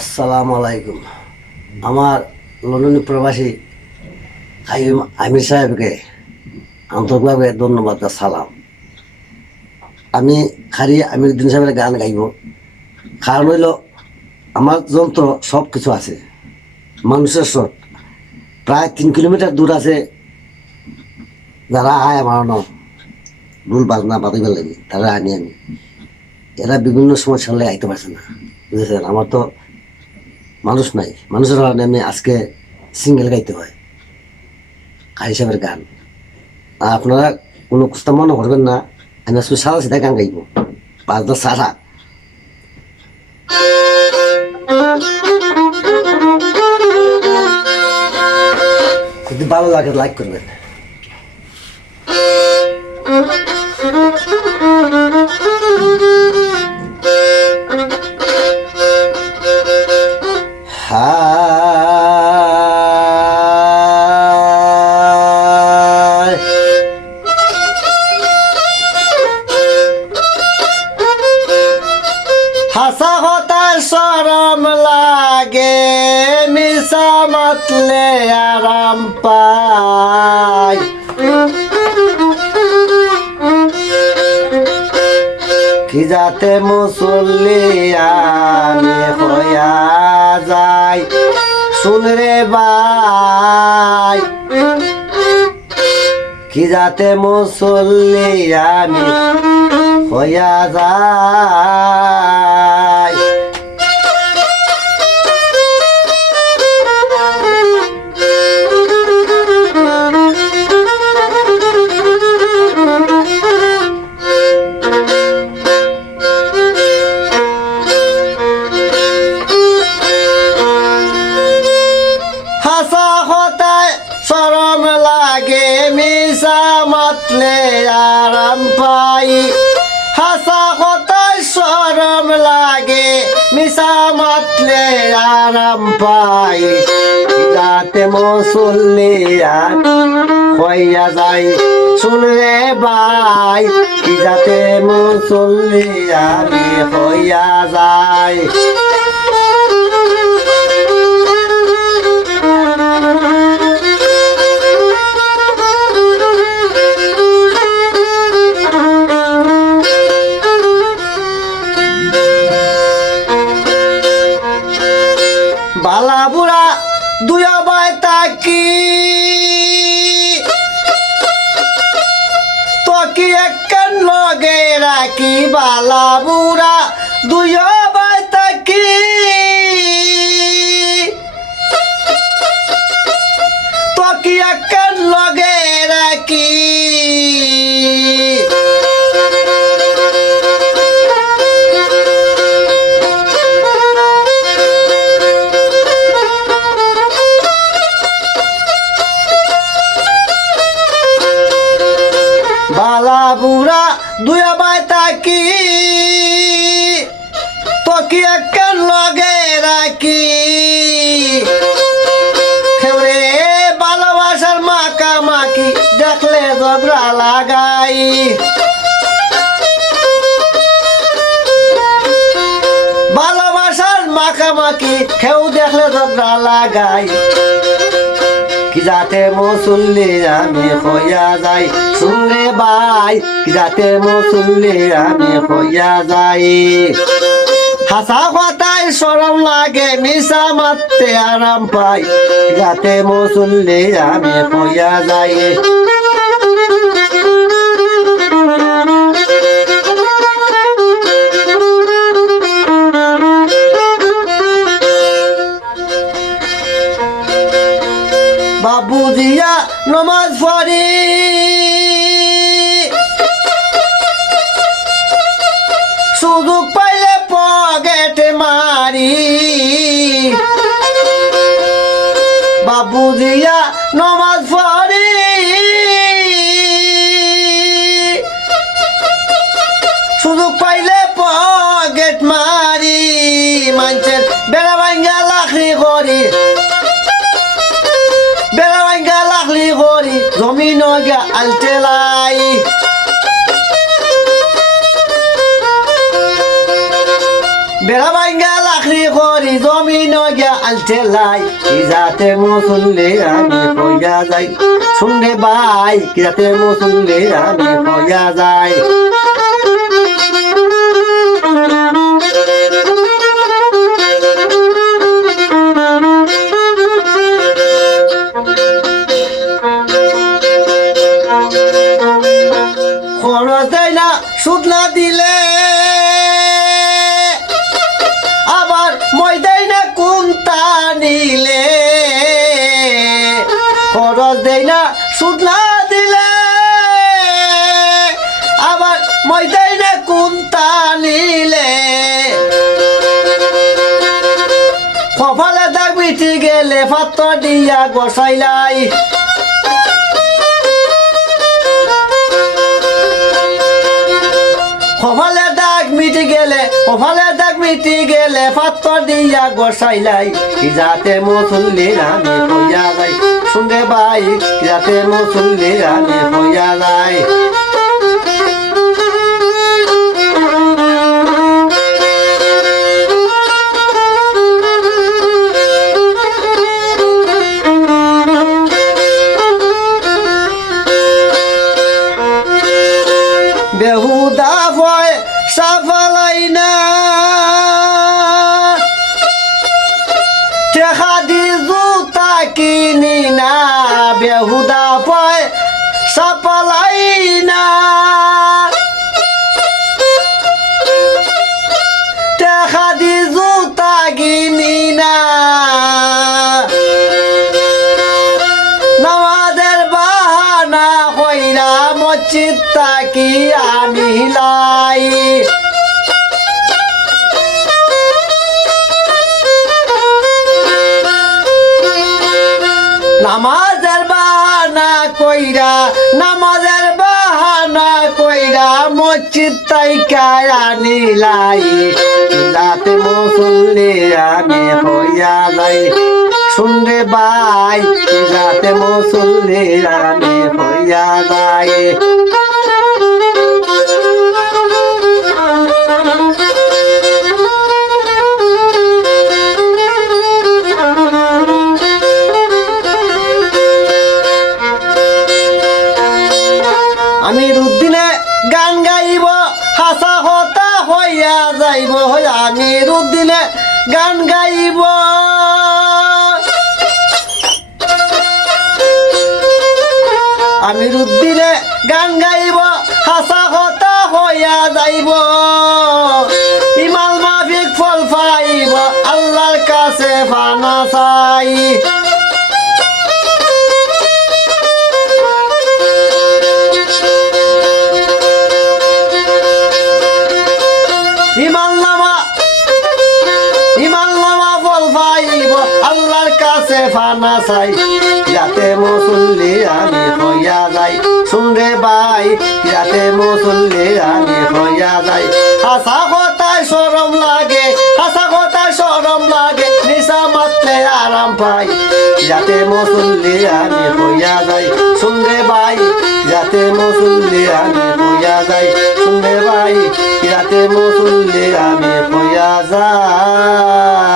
আসসালামু আলাইকুম। আমার লন্ডনী প্রবাসী আমির সাহেবকে আন্তরিকভাবে ধন্যবাদ সালাম। আমি খালি আমির দিন সাহেবের গান গাইব। কারণ হইল, আমার যন্ত্র সব কিছু আছে। মানুষের স্রোত। প্রায় তিন কিলোমিটার দূর আছে যারা আয় আমার ন ভুল বাজনা বাদিবার লাগে, তারা আনি আমি এরা বিভিন্ন সমস্যা হলে আইতে পারছে না। বুঝেছেন? আমার তো মানুষ নাই। মানুষের আমি আজকে সিঙ্গেল গাইতে হয়। কার হিসাবের গান। আপনারা কোনো কুস্তা মনে করবেন না, আমি আজকে সারা সিধা গান গাইব। পাঁচ দশ সারা যদি ভালো লাগে লাইক করবেন। মাতলে আরাম পায় কি যাতে মুসল্লি আমি হইয়া যাই শুন রে বাই কি যাতে মুসল্লি আমি হইয়া যাই মিশা মাতলে আরাম পাই। যাতে মসুল্লিয়া হইয়া যাই শুনলে কি যাতে মুসল্লিয়া হইয়া যায়। বালা বুড়া দুই তাকি। তকি এক লগে রাখি বালা বুড়া ঝগড়া লাগাই ভালোবাসার মাখামাখি কেউ দেখলে ঝগড়া লাগাই কি যাতে মুসল্লি আমি হইয়া যাই? শুনলে বাই কি যাতে মুসল্লি আমি হইয়া যাই? হাসা কথায় সরম লাগে মিশা মারতে আরাম পাই। যাতে মুসল্লি আমি হইয়া যাই? নমাজ পড়ি। জমিন I বেড়া ভাঙ্গা লাখরি করি জমিন গিয়া আলতে লাই কি যাতে মুসল্লি আমি কইয়া যাই? শুনলে ভাই, কি যাতে মুসল্লি আমি কইয়া যাই? সুদ না দিলে আবার মই দেয় না কোনটা নিলে। কপালে দাগ মিটি গেলে পাত্র দিয়া গসাইলাই কপালে মিটি গেলে ওফালে দাগ মিটি গেলে পাত্র দিয়া গোসাইলাই। কি যাতে মুসল্লি রানে হইয়া যায়? শুনতে ভাই যাতে মুসল্লি রানে হইয়া যাই না, বেহুদা ভয় সাফালাই না টেকা দি জুতা কিনি না। নামাজের বাহানা হইরা মসজিদ তাকি আনিলাই নামাজের বাহানা কইরা, নামাজের বাহানা কইরা মসজিদ তাই কায়া নিলাই। রাতে মুসল্লি আমি হইয়া যাই শুনরে বাই রাতে মুসল্লি আমি হইয়া যাই হাসা হতা হইয়া যাইব আমি রুদ্দিনে গান গাইব। আমি রুদ্দিনে গান গাইব হাসা হতা হইয়া যাইব। ইমাল মাফিক ফল পাইব আল্লাহর কাছে ফানা চাই। কাছে ফানা চাই। যাতে মুসল্লি আমি হইয়া যাই শুনরে বাই যাতে মুসল্লি আমি হইয়া যাই হাসা কথায় সরম লাগে, হাসা কথায় সরম লাগে, নিশা মাত্রে আরাম পাই। যাতে মুসল্লি আমি হইয়া যাই শুনরে বাই যাতে মুসল্লি আমি হইয়া যাই শুনরে ভাই যাতে মুসল্লি আমি হইয়া যাই